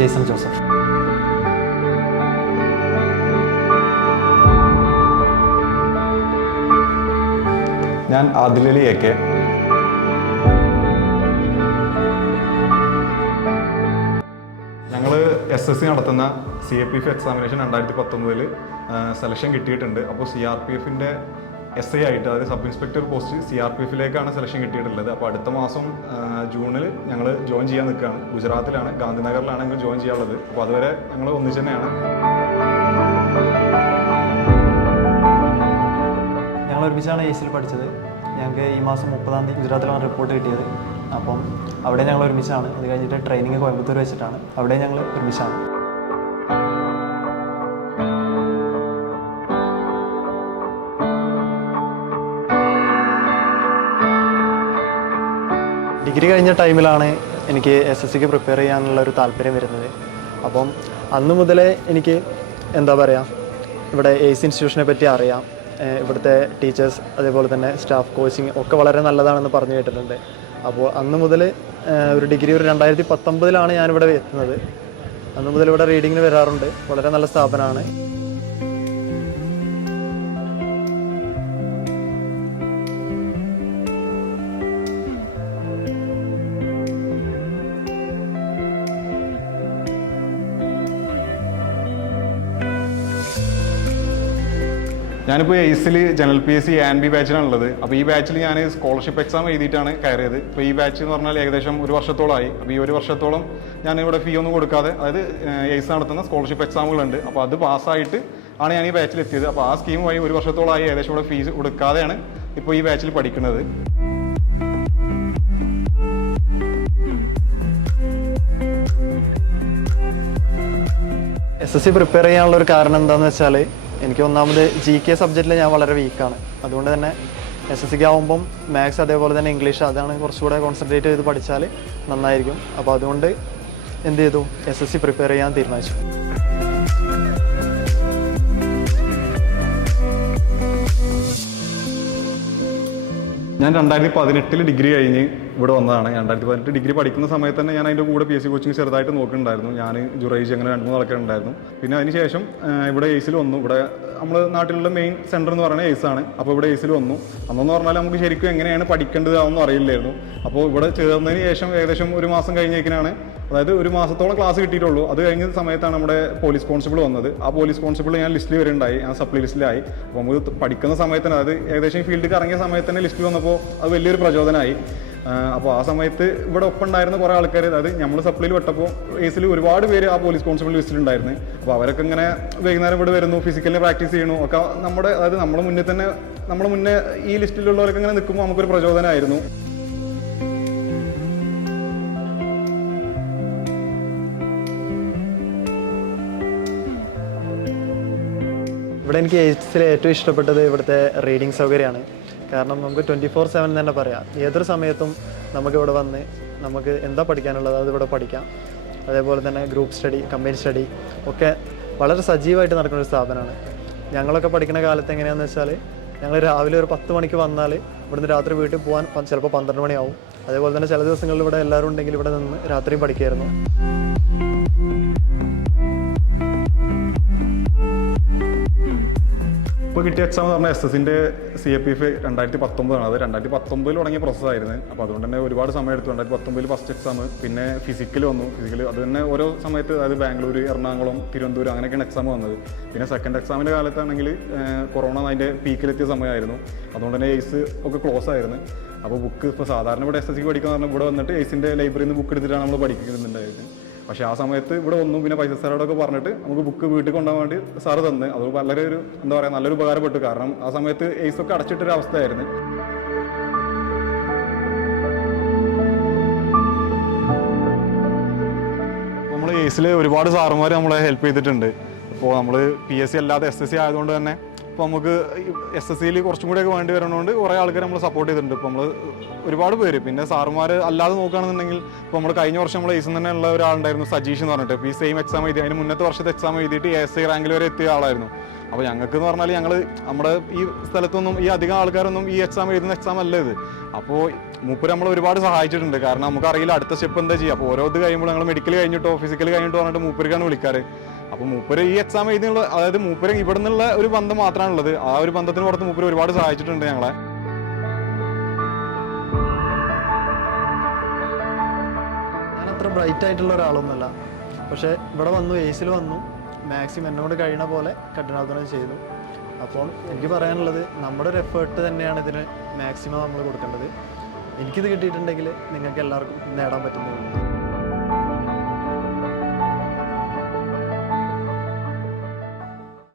ഞാൻ ജെയ്സൺ ജോസഫ്. ഞാൻ Adilali A K. ഞങ്ങൾ എസ് എസ് സി നടത്തുന്ന C A P F examination രണ്ടായിരത്തി പത്തൊമ്പതിൽ സെലക്ഷൻ കിട്ടിയിട്ടുണ്ട്. അപ്പോൾ സി ആർ പി എഫിന്റെ എസ് ഐ ആയിട്ട് അതായത് sub inspector post C R P എഫിലേക്കാണ് selection കിട്ടിയിട്ടുള്ളത്. അപ്പോൾ അടുത്ത മാസം ജൂണിൽ ഞങ്ങൾ ജോയിൻ ചെയ്യാൻ നിൽക്കുകയാണ്. ഗുജറാത്തിലാണ് ഗാന്ധിനഗറിലാണ് ഞങ്ങൾ ജോയിൻ ചെയ്യാനുള്ളത്. അപ്പോൾ അതുവരെ ഞങ്ങൾ ഒന്നിച്ച് തന്നെയാണ്. ഞങ്ങൾ ഒരുമിച്ചാണ് എ സിയിൽ പഠിച്ചത്. ഞങ്ങൾക്ക് ഈ മാസം മുപ്പതാം തീയതി ഗുജറാത്തിലാണ് റിപ്പോർട്ട് കിട്ടിയത്. അപ്പം അവിടെ ഞങ്ങൾ ഒരുമിച്ചാണ്. അത് കഴിഞ്ഞിട്ട് ട്രെയിനിങ് കോയമ്പത്തൂർ വെച്ചിട്ടാണ്. അവിടെ ഞങ്ങൾ ഒരുമിച്ചാണ്. ഡിഗ്രി കഴിഞ്ഞ ടൈമിലാണ് എനിക്ക് എസ് എസ് സിക്ക് പ്രിപ്പയർ ചെയ്യാനുള്ള ഒരു താല്പര്യം വരുന്നത്. അപ്പം അന്ന് മുതലേ എനിക്ക് എന്താ പറയുക ഇവിടെ എയ്സ് ഇൻസ്റ്റിറ്റ്യൂഷനെ പറ്റി അറിയാം. ഇവിടുത്തെ ടീച്ചേഴ്സ് അതേപോലെ തന്നെ സ്റ്റാഫ് കോച്ചിങ് ഒക്കെ വളരെ നല്ലതാണെന്ന് പറഞ്ഞു കേട്ടിട്ടുണ്ട്. അപ്പോൾ അന്ന് മുതൽ ഒരു ഡിഗ്രി ഒരു രണ്ടായിരത്തി പത്തൊമ്പതിലാണ് ഞാനിവിടെ എത്തുന്നത്. അന്ന് മുതൽ ഇവിടെ റീഡിങ്ങിന് വരാറുണ്ട്. വളരെ നല്ല സ്ഥാപനമാണ്. ഞാനിപ്പോൾ എയ്സിൽ general P S C and B ബാച്ചിലാണുള്ളത് അപ്പോൾ ഈ ബാച്ചിൽ ഞാൻ സ്കോളർഷിപ്പ് എക്സാം എഴുതിയിട്ടാണ് കയറിയത്. അപ്പോൾ ഈ ബാച്ച് എന്ന് പറഞ്ഞാൽ ഏകദേശം ഒരു വർഷത്തോളമായി അപ്പോൾ ഈ ഒരു വർഷത്തോളം ഞാൻ ഇവിടെ ഫീ ഒന്നും കൊടുക്കാതെ അതായത് എയ്സ് നടത്തുന്ന സ്കോളർഷിപ്പ് എക്സാമുകളുണ്ട് അപ്പോൾ അത് പാസ്സായിട്ട് ആണ് ഞാൻ ഈ ബാച്ചിൽ എത്തിയത്. അപ്പോൾ ആ സ്കീം വഴി ഒരു വർഷത്തോളമായി ഏകദേശം ഇവിടെ ഫീസ് കൊടുക്കാതെയാണ് ഇപ്പോൾ ഈ ബാച്ചിൽ പഠിക്കുന്നത്. എസ് എസ് സി പ്രിപ്പയർ ചെയ്യാനുള്ള ഒരു കാരണം എന്താണെന്ന് വെച്ചാൽ എനിക്ക് ഒന്നാമത് ജി കെ സബ്ജക്റ്റിൽ ഞാൻ വളരെ വീക്കാണ് അതുകൊണ്ട് തന്നെ എസ് എസ് സിക്ക് ആകുമ്പം മാത്സ് അതേപോലെ തന്നെ ഇംഗ്ലീഷ് അതാണ് കുറച്ചുകൂടെ കോൺസെൻട്രേറ്റ് ചെയ്ത് പഠിച്ചാൽ നന്നായിരിക്കും. അപ്പോൾ അതുകൊണ്ട് എന്ത് ചെയ്തു? എസ് എസ് സി പ്രിപ്പയർ ചെയ്യാൻ തീരുമാനിച്ചു. ഞാൻ രണ്ടായിരത്തി പതിനെട്ടിൽ ഡിഗ്രി കഴിഞ്ഞ് ഇവിടെ വന്നതാണ്. രണ്ടായിരത്തി പതിനെട്ട് ഡിഗ്രി പഠിക്കുന്ന സമയത്ത് തന്നെ ഞാൻ അതിന്റെ കൂടെ പി എസ് സി കോച്ചിങ് ചെറുതായിട്ട് നോക്കുന്നുണ്ടായിരുന്നു. ഞാൻ ജുറൈജ് അങ്ങനെ രണ്ട് മൂന്ന് ആൾക്കാരുണ്ടായിരുന്നു. പിന്നെ അതിനുശേഷം ഇവിടെ എയ്സിൽ വന്നു. ഇവിടെ നമ്മൾ നാട്ടിലുള്ള മെയിൻ സെന്റർ എന്ന് പറയുന്നത് ആണ്. അപ്പോൾ ഇവിടെ എയ്സിൽ വന്നു. അന്നെന്ന് പറഞ്ഞാൽ നമുക്ക് ശരിക്കും എങ്ങനെയാണ് പഠിക്കേണ്ടത് അറിയില്ലായിരുന്നു. അപ്പോൾ ഇവിടെ ചേർന്നതിന് ശേഷം ഏകദേശം ഒരു മാസം കഴിഞ്ഞേക്കിനാണ് അതായത് ഒരു മാസത്തോളം ക്ലാസ് കിട്ടിയിട്ടുള്ളൂ. അത് കഴിഞ്ഞ സമയത്താണ് നമ്മുടെ പോലീസ് കോൺസ്റ്റബിൾ വന്നത്. ആ പോലീസ് കോൺസ്റ്റബിൾ ഞാൻ ലിസ്റ്റിൽ വരെ ഉണ്ടായി ഞാൻ സപ്ലൈ ലിസ്റ്റിലായി അപ്പോൾ നമുക്ക് പഠിക്കുന്ന സമയത്ത് തന്നെ അതായത് ഏകദേശം ഫീൽഡിൽ ഇറങ്ങിയ സമയത്ത് തന്നെ ലിസ്റ്റിൽ വന്നപ്പോൾ അത് വലിയൊരു പ്രചോദനമായി അപ്പോൾ ആ സമയത്ത് ഇവിടെ ഒപ്പം ഉണ്ടായിരുന്ന കുറേ ആൾക്കാർ അതായത് നമ്മൾ സപ്ലൈയിൽ വിട്ടപ്പോൾ കേസിൽ ഒരുപാട് പേര് ആ പോലീസ് കോൺസ്റ്റബിൾ ലിസ്റ്റിലുണ്ടായിരുന്നു അപ്പോൾ അവരൊക്കെ ഇങ്ങനെ വൈകുന്നേരം ഇവിടെ വരുന്നു ഫിസിക്കലിന് പ്രാക്ടീസ് ചെയ്യണു ഒക്കെ നമ്മുടെ അതായത് നമ്മുടെ മുന്നേ തന്നെ നമ്മുടെ മുന്നേ ഈ ലിസ്റ്റിലുള്ളവരൊക്കെ ഇങ്ങനെ നിൽക്കുമ്പോൾ നമുക്കൊരു പ്രചോദനമായിരുന്നു ഇവിടെ എനിക്ക് എയ്റ്റ്സിൽ ഏറ്റവും ഇഷ്ടപ്പെട്ടത് ഇവിടുത്തെ റീഡിങ് സൗകര്യമാണ്. കാരണം നമുക്ക് ട്വന്റി ഫോർ സെവൻ തന്നെ പറയാം. ഏതൊരു സമയത്തും നമുക്കിവിടെ വന്ന് നമുക്ക് എന്താ പഠിക്കാനുള്ളത് അതിവിടെ പഠിക്കാം. അതേപോലെ തന്നെ ഗ്രൂപ്പ് സ്റ്റഡി കമ്പൈൻ സ്റ്റഡി ഒക്കെ വളരെ സജീവമായിട്ട് നടക്കുന്ന ഒരു സ്ഥാപനമാണ്. ഞങ്ങളൊക്കെ പഠിക്കുന്ന കാലത്ത് എങ്ങനെയാണെന്ന് വെച്ചാൽ ഞങ്ങൾ രാവിലെ ഒരു പത്ത് മണിക്ക് വന്നാൽ ഇവിടുന്ന് രാത്രി വീട്ടിൽ പോകാൻ ചിലപ്പോൾ പന്ത്രണ്ട് മണിയാവും. അതേപോലെ തന്നെ ചില ദിവസങ്ങളിൽ ഇവിടെ എല്ലാവരും ഉണ്ടെങ്കിൽ ഇവിടെ നിന്ന് രാത്രിയും പഠിക്കുമായിരുന്നു ഇപ്പോൾ കിട്ടിയ എക്സാം എന്ന് പറഞ്ഞാൽ എസ് എസിന്റെ സി എ പി എഫ് രണ്ടായിരത്തി പത്തൊമ്പതാണ് അത് രണ്ടായിരത്തി പത്തൊമ്പതിൽ തുടങ്ങിയ പ്രോസസ്സായിരുന്നു അപ്പോൾ അതുകൊണ്ട് തന്നെ ഒരുപാട് സമയം എടുത്തു. രണ്ടായിരത്തി പത്തൊമ്പതിൽ ഫസ്റ്റ് എക്സാം പിന്നെ ഫിസിക്കൽ വന്നു. ഫിസിക്കൽ അത് തന്നെ ഓരോ സമയത്ത് അതായത് ബാംഗ്ലൂർ എറണാകുളം തിരുവനന്തപുരം അങ്ങനെയൊക്കെയാണ് എക്സാം വന്നത്. പിന്നെ സെക്കൻഡ് എക്സാമിന്റെ കാലത്താണെങ്കിൽ കൊറോണ അതിന്റെ പീക്കിലെത്തിയ സമയമായിരുന്നു. അതുകൊണ്ട് തന്നെ എയ്സ് ഒക്കെ ക്ലോസ് ആയിരുന്നു. അപ്പോൾ ബുക്ക് ഇപ്പോൾ സാധാരണ ഇവിടെ എസ് എസ് സിക്ക് പഠിക്കുന്ന പറഞ്ഞാൽ ഇവിടെ വന്നിട്ട് എയ്സിന്റെ ലൈബ്രറിയിൽ നിന്ന് ബുക്ക് എടുത്തിട്ടാണ് നമ്മൾ പഠിക്കുന്നുണ്ടായിരുന്നത് പക്ഷേ ആ സമയത്ത് ഇവിടെ വന്നു പിന്നെ പൈസ സാറോടൊക്കെ പറഞ്ഞിട്ട് നമുക്ക് ബുക്ക് വീട്ടിൽ കൊണ്ടുപോകാൻ വേണ്ടി സാറ് തന്ന്. അത് വളരെ ഒരു എന്താ പറയുക നല്ലൊരു ഉപകാരപ്പെട്ടു. കാരണം ആ സമയത്ത് എയ്സ് ഒക്കെ അടച്ചിട്ടൊരു അവസ്ഥയായിരുന്നു. നമ്മൾ എയ്സിൽ ഒരുപാട് സാറുമാർ നമ്മളെ ഹെൽപ്പ് ചെയ്തിട്ടുണ്ട്. അപ്പോൾ നമ്മൾ പി എസ് സി അല്ലാതെ എസ് എസ് സി ആയതുകൊണ്ട് തന്നെ ഇപ്പോൾ നമുക്ക് എസ് എസ് സിയിൽ കുറച്ചും കൂടിയൊക്കെ വേണ്ടി വരുന്നതുകൊണ്ട് കുറേ ആൾക്കാർ നമ്മൾ സപ്പോർട്ട് ചെയ്തിട്ടുണ്ട്. ഇപ്പോൾ നമ്മൾ ഒരുപാട് പേര്. പിന്നെ സാറുമാർ അല്ലാതെ നോക്കുകയാണെന്നുണ്ടെങ്കിൽ ഇപ്പോൾ നമ്മൾ കഴിഞ്ഞ വർഷം നമ്മൾ എയ്സിൽ തന്നെ ഉള്ള ഒരാളുണ്ടായിരുന്നു സജീഷ് എന്ന് പറഞ്ഞിട്ട്. ഈ സെയിം എക്സാം എഴുതി അതിന് മുന്നത്തെ വർഷത്തെ എക്സാം എഴുതിയിട്ട് എസ് ഐ റാങ്കിൽ വരെ എത്തിയ ആളായിരുന്നു. അപ്പോൾ ഞങ്ങൾക്ക് എന്ന് പറഞ്ഞാൽ ഞങ്ങൾ നമ്മുടെ ഈ സ്ഥലത്തൊന്നും ഈ അധികം ആൾക്കാരൊന്നും ഈ എക്സാം എഴുതുന്ന എക്സാം അല്ല ഇത്. അപ്പോൾ മൂപ്പര് നമ്മൾ ഒരുപാട് സഹായിച്ചിട്ടുണ്ട്. കാരണം നമുക്കറിയില്ല അടുത്ത സ്റ്റെപ്പ് എന്താ ചെയ്യുക അപ്പോൾ ഓരോ ഇത് കഴിയുമ്പോൾ ഞങ്ങൾ മെഡിക്കൽ കഴിഞ്ഞിട്ടോ ഫിസിക്കൽ കഴിഞ്ഞിട്ടോ പറഞ്ഞിട്ട് മൂപ്പർക്കാണ് വിളിക്കാറ്. അപ്പോൾ മൂപ്പര് ഈ എക്സാം എഴുതിയുള്ള അതായത് മൂപ്പര് ഇവിടെ നിന്നുള്ള ഒരു ബന്ധം മാത്രമാണുള്ളത്. ആ ഒരു ബന്ധത്തിന് പുറത്ത് മൂപ്പര് ഒരുപാട് സഹായിച്ചിട്ടുണ്ട് ഞങ്ങളെ. ഞാനത്ര ബ്രൈറ്റ് ആയിട്ടുള്ള ഒരാളൊന്നുമല്ല. പക്ഷേ ഇവിടെ വന്നു എയ്സിൽ വന്നു. മാക്സിമം എന്നോട് കഴിയണ പോലെ കഠിനാധ്വാനം ചെയ്തു. അപ്പോൾ എനിക്ക് പറയാനുള്ളത് നമ്മുടെ ഒരു എഫേർട്ട് തന്നെയാണ് ഇതിന് മാക്സിമം നമ്മൾ കൊടുക്കേണ്ടത്. എനിക്കിത് കിട്ടിയിട്ടുണ്ടെങ്കിൽ നിങ്ങൾക്ക് എല്ലാവർക്കും നേടാൻ പറ്റുന്നതാണ്.